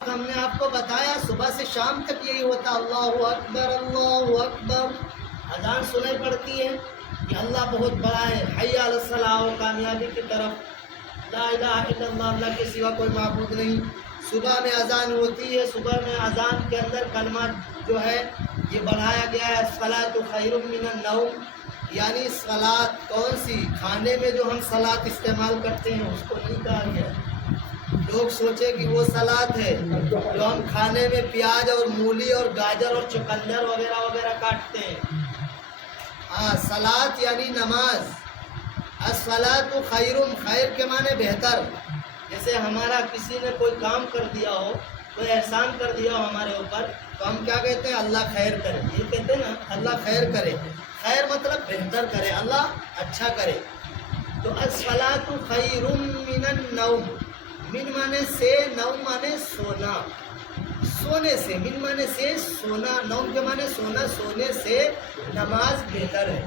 ہم نے آپ کو بتایا صبح سے شام تک یہی ہوتا، اللہ اکبر اللہ اکبر، اذان سنائی پڑتی ہے کہ اللہ بہت بڑا ہے، حی علی الصلاۃ، کامیابی کی طرف، لا الہ الا اللہ، اللہ کے سوا کوئی معبود نہیں۔ صبح میں اذان ہوتی ہے، صبح میں اذان کے اندر کلمات جو ہے یہ بڑھایا گیا ہے، الصلاۃ خیر من النوم، یعنی صلاۃ کون سی؟ کھانے میں جو ہم صلاۃ استعمال کرتے ہیں اس کو نہیں کہا گیا۔ لوگ سوچے کہ وہ صلاۃ ہے جو ہم کھانے میں پیاز اور مولی اور گاجر اور چقندر وغیرہ وغیرہ کاٹتے ہیں۔ ہاں، صلاۃ یعنی نماز۔ الصلاۃ خیر، خیر کے معنی بہتر۔ جیسے ہمارا کسی نے کوئی کام کر دیا ہو، کوئی احسان کر دیا ہو ہمارے اوپر، تو ہم کیا کہتے ہیں؟ اللہ خیر کرے، یہ کہتے ہیں نا، اللہ خیر کرے۔ خیر مطلب بہتر کرے، اللہ اچھا کرے۔ تو الصلاۃ خیر من النوم، من مانے سے، نوم مانے سونا، سونے سے، من مانے سے سونا، نوم کے مانے سونا، سونے سے نماز بہتر ہے۔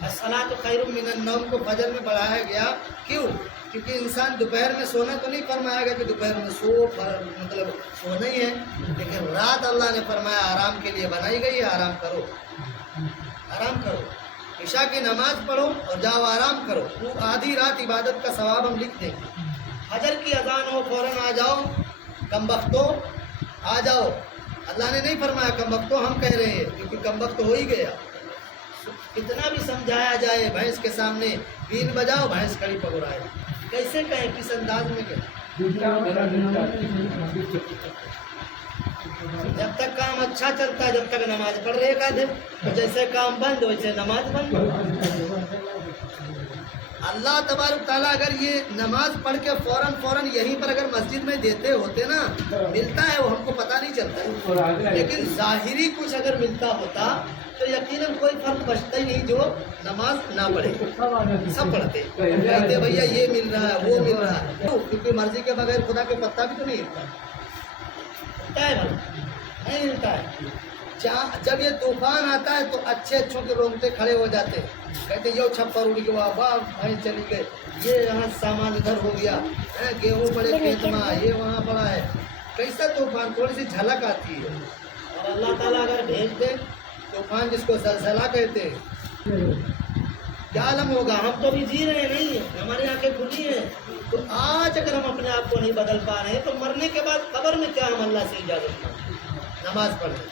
الصلاۃ خیر من النوم کو فجر میں بڑھایا گیا، کیوں؟ کیونکہ انسان دوپہر میں سونا تو نہیں فرمایا گیا کہ دوپہر میں مطلب سونا ہی ہے، لیکن رات اللہ نے فرمایا آرام کے لیے بنائی گئی ہے، آرام کرو، آرام کرو، عشاء کی نماز پڑھو اور جاؤ آرام کرو، وہ آدھی رات عبادت کا ثواب ہم لکھ دیں گے۔ فجر کی اذان ہو فوراً آ جاؤ، کم بختو آ جاؤ، اللہ نے نہیں فرمایا کم بختو، ہم کہہ رہے ہیں کیونکہ کم بخت ہو ہی گیا۔ کتنا بھی سمجھایا جائے، بھینس کے سامنے بین بجاؤ، بھینس کھڑی پکڑائے، کیسے کہیں، کس انداز میں کہیں؟ جب تک کام اچھا چلتا ہے، جب تک نماز پڑھ رہے کا دن، جیسے کام بند ویسے نماز بند۔ اللہ تبارک تعالیٰ اگر یہ نماز پڑھ کے فوراً یہیں پر اگر مسجد میں دیتے ہوتے نا، ملتا ہے وہ ہم کو پتہ نہیں چلتا، لیکن ظاہری کچھ اگر ملتا ہوتا تو یقیناً کوئی فرق بچتا ہی نہیں جو نماز نہ پڑھے، سب پڑھتے، کہتے بھیا یہ مل رہا ہے وہ مل رہا ہے، کیونکہ مرضی کے بغیر خدا کے پتہ بھی تو نہیں ہلتا ہے، نہیں ہلتا ہے۔ جب یہ طوفان آتا ہے تو اچھے اچھوں کے رونگٹے کھڑے ہو جاتے ہیں، کہتے ہیں یہ چھپر اڑ گیا، واہ بھائی چلی گئے، یہ یہاں سامان ادھر ہو گیا، گیہوں پڑے کھیت میں، یہ وہاں پڑا ہے۔ کیسا طوفان؟ تھوڑی سی جھلک آتی ہے، اور اللہ تعالیٰ اگر بھیج دے طوفان، جس کو زلزلہ کہتے ہیں، کیا عالم ہوگا؟ ہم تو بھی جی رہے نہیں ہیں، ہماری آنکھیں کھلی ہیں، تو آج اگر ہم اپنے آپ کو نہیں بدل پا رہے ہیں تو مرنے کے بعد قبر میں کیا ہم اللہ سے اجازت مانگیں؟ نماز پڑھ لیں۔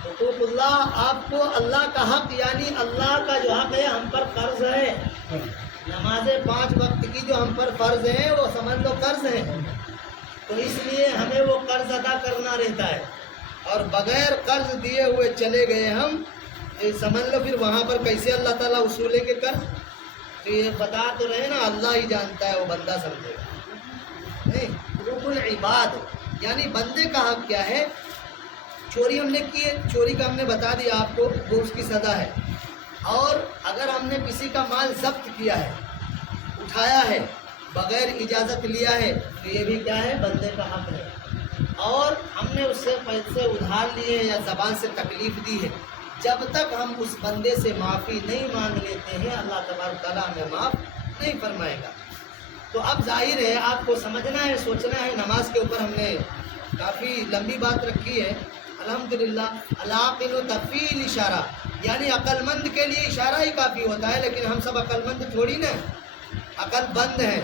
حقوق اللہ، آپ کو اللہ کا حق یعنی اللہ کا جو حق ہے ہم پر قرض ہے، نمازیں 5 وقت کی جو ہم پر فرض ہیں وہ سمجھ لو قرض ہیں، تو اس لیے ہمیں وہ قرض ادا کرنا رہتا ہے، اور بغیر قرض دیے ہوئے چلے گئے ہم، سمجھ لو پھر وہاں پر کیسے اللہ تعالیٰ وصولے کے قرض؟ تو یہ بتا تو رہے نا، اللہ ہی جانتا ہے، وہ بندہ سمجھے گا نہیں۔ حقوق العباد یعنی بندے کا حق کیا ہے؟ چوری ہم نے کی ہے، چوری کا ہم نے بتا دیا آپ کو، وہ اس کی سزا ہے، اور اگر ہم نے کسی کا مال ضبط کیا ہے، اٹھایا ہے، بغیر اجازت لیا ہے، تو یہ بھی کیا ہے؟ بندے کا حق ہے، اور ہم نے اس سے پیسے ادھار لیے ہیں یا زبان سے تکلیف دی ہے، جب تک ہم اس بندے سے معافی نہیں مانگ لیتے ہیں اللہ تبارک تعالیٰ ہمیں معاف نہیں فرمائے گا۔ تو اب ظاہر ہے آپ کو سمجھنا ہے، سوچنا ہے، نماز کے اوپر ہم نے کافی لمبی بات رکھی ہے الحمدللہ۔ العاقل تکفی الاشارہ، یعنی عقل مند کے لیے اشارہ ہی کافی ہوتا ہے، لیکن ہم سب عقل مند تھوڑی نا، عقل بند ہیں۔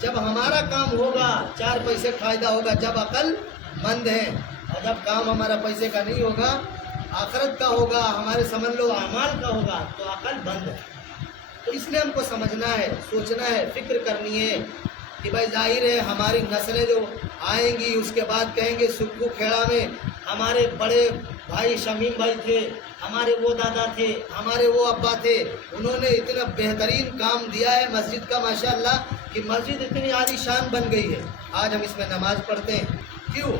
جب ہمارا کام ہوگا 4 پیسے فائدہ ہوگا جب عقل مند ہیں، اور جب کام ہمارا پیسے کا نہیں ہوگا، آخرت کا ہوگا، ہمارے سمجھ لو اعمال کا ہوگا، تو عقل بند ہے۔ تو اس لیے ہم کو سمجھنا ہے، سوچنا ہے، فکر کرنی ہے کہ بھائی ظاہر ہے ہماری نسلیں جو آئیں گی اس کے بعد کہیں گے سکھو کھیڑا میں ہمارے بڑے بھائی شمیم بھائی تھے، ہمارے وہ دادا تھے، ہمارے وہ ابا تھے، انہوں نے اتنا بہترین کام دیا ہے مسجد کا ماشاءاللہ کہ مسجد اتنی عالی شان بن گئی ہے، آج ہم اس میں نماز پڑھتے ہیں۔ کیوں؟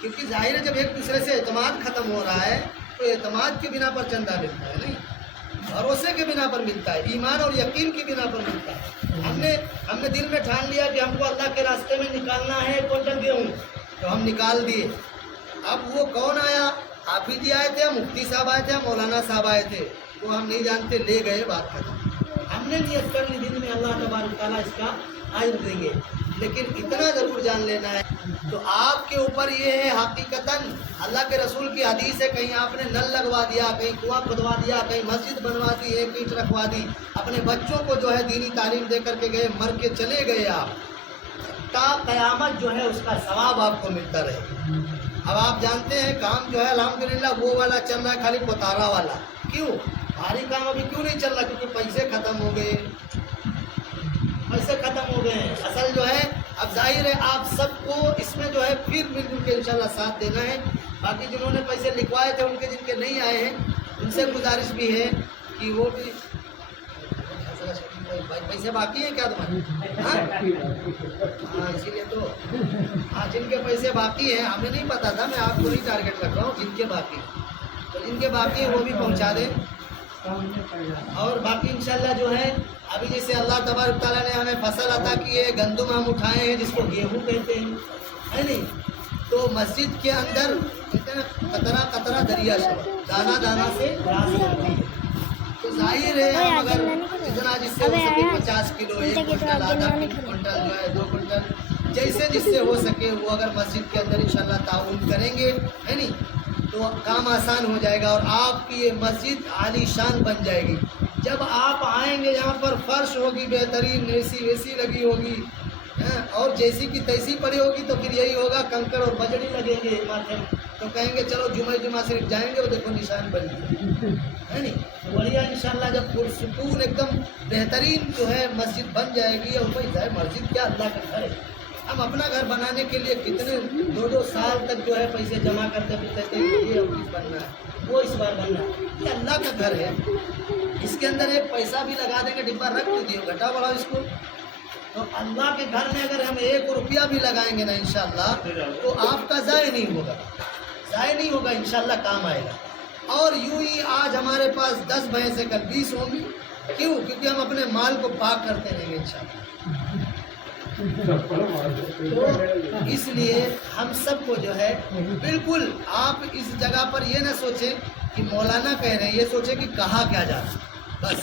کیونکہ ظاہر ہے جب ایک دوسرے سے اعتماد ختم ہو رہا ہے تو اعتماد کی بنا پر چندہ ملتا ہے، نہیں، بھروسے کے بنا پر ملتا ہے، ایمان اور یقین کی بنا پر ملتا ہے۔ ہم نے دل میں ٹھان لیا کہ ہم کو اللہ کے راستے میں نکالنا ہے 1 کوئنٹل گیہوں، تو ہم نکال دیے۔ اب وہ کون آیا؟ حافظ جی آئے تھے، مفتی صاحب آئے تھے، مولانا صاحب آئے تھے، وہ ہم نہیں جانتے، لے گئے، بات ختم۔ ہم نے نیت کر لی دل میں اللہ تبارک تعالیٰ اس کا اجر دیں گے، لیکن اتنا ضرور جان لینا ہے تو آپ کے اوپر یہ ہے حقیقتاً اللہ کے رسول کی حدیث ہے، کہیں آپ نے نل لگوا دیا، کہیں کنواں کھدوا دیا، کہیں مسجد بنوا دی، ایک اینٹ رکھوا دی، اپنے بچوں کو جو ہے دینی تعلیم دے کر کے گئے، مر کے چلے گئے آپ، تا قیامت جو ہے اس کا ثواب آپ کو ملتا رہے۔ اب آپ جانتے ہیں کام جو ہے الحمدللہ وہ والا چل رہا ہے، خالی پتارا والا، کیوں؟ بھاری کام ابھی کیوں نہیں چل رہا؟ کیونکہ پیسے ختم ہو گئے، پیسے ختم ہو گئے ہیں۔ اصل جو ہے اب ظاہر ہے آپ سب کو اس میں جو ہے پھر مل جل کے انشاءاللہ ساتھ دینا ہے۔ باقی جنہوں نے پیسے لکھوائے تھے ان کے جن کے نہیں آئے ہیں ان سے گزارش بھی ہے کہ وہ بھی پیسے باقی ہیں کیا تمہارے؟ ہاں اسی لیے تو ہاں جن کے پیسے باقی ہیں ہمیں نہیں پتا تھا، میں آپ کو نہیں ٹارگیٹ رکھ رہا ہوں، جن کے باقی تو جن کے باقی ہیں وہ بھی پہنچا دیں۔ اور باقی انشاءاللہ جو ہے ابھی جیسے اللہ تبارک تعالیٰ نے ہمیں فصل عطا کی ہے، گندم ہم اٹھائے ہیں جس کو گیہوں کہتے ہیں، ہے نہیں؟ تو مسجد کے اندر کہتے ہیں قطرہ قطرہ دریا شد، دانہ دانہ سے راس بنتی ہے۔ تو ظاہر ہے ہم اگر اتنا جس سے ہو سکے 50 کلو، 1 کنٹل، آدھا کنٹل جو ہے 2 کنٹل، جیسے جس سے ہو سکے وہ اگر مسجد کے اندر انشاءاللہ تعاون کریں گے، ہے نہیں، تو کام آسان ہو جائے گا اور آپ کی یہ مسجد عالی شان بن جائے گی۔ جب آپ آئیں گے یہاں پر فرش ہوگی بہترین، اے سی ویسی لگی ہوگی اور جیسی کی تیسی پڑی ہوگی تو پھر یہی ہوگا کنکڑ اور بجڑی لگیں گے ماتھے میں، تو کہیں گے چلو جمعہ صرف جائیں گے، وہ دیکھو نشان بن گئی، ہے نہیں؟ تو بڑھیا انشاءاللہ جب پرسکون ایک دم بہترین جو ہے مسجد بن جائے گی۔ اور بھائی ہے مسجد کیا اللہ کا گھر ہے، ہم اپنا گھر بنانے کے لیے کتنے 2 سال تک جو ہے پیسے جمع کرتے پھرتے تھے، یہ چیز بننا ہے، وہ اس بار بننا ہے، یہ اللہ کا گھر ہے، اس کے اندر ایک پیسہ بھی لگا دیں گے، ڈبہ رکھ دیجیے، گھٹا بڑھاؤ اس کو۔ تو اللہ کے گھر میں اگر ہم 1 روپیہ بھی لگائیں گے نا انشاءاللہ تو آپ کا ضائع نہیں ہوگا، ضائع نہیں ہوگا، انشاءاللہ کام آئے گا۔ اور یوں ہی آج ہمارے پاس 10 بھینسیں کل 20 ہوں گی، کیوں؟ کیونکہ ہم اپنے مال کو پاک کرتے رہیں گے انشاءاللہ۔ تو اس لیے ہم سب کو جو ہے بالکل آپ اس جگہ پر یہ نہ سوچیں کہ مولانا کہہ رہے ہیں، یہ سوچیں کہ کہا کیا جا رہا ہے بس،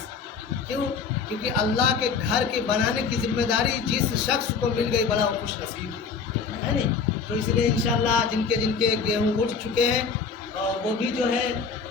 کیوں؟ کیونکہ اللہ کے گھر کے بنانے کی ذمہ داری جس شخص کو مل گئی بڑا خوش نصیب ہے نہیں؟ تو اس لیے انشاءاللہ جن کے گیہوں اٹھ چکے ہیں وہ بھی جو ہے